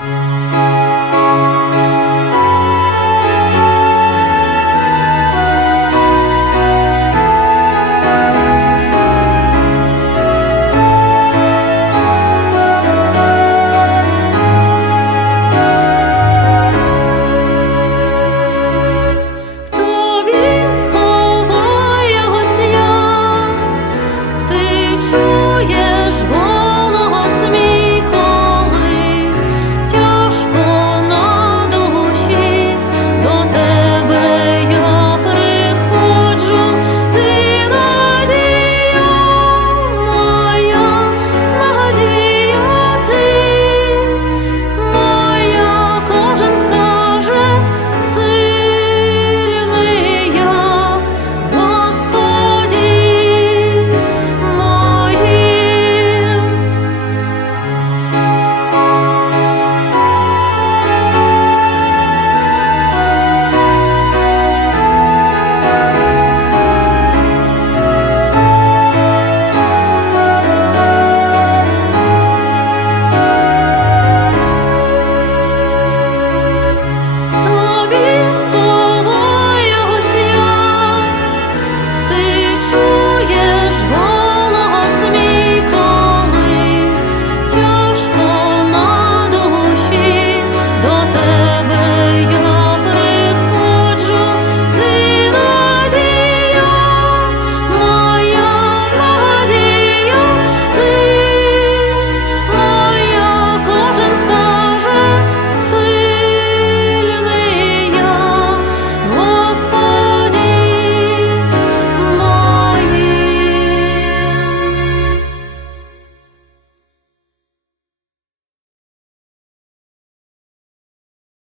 Bye.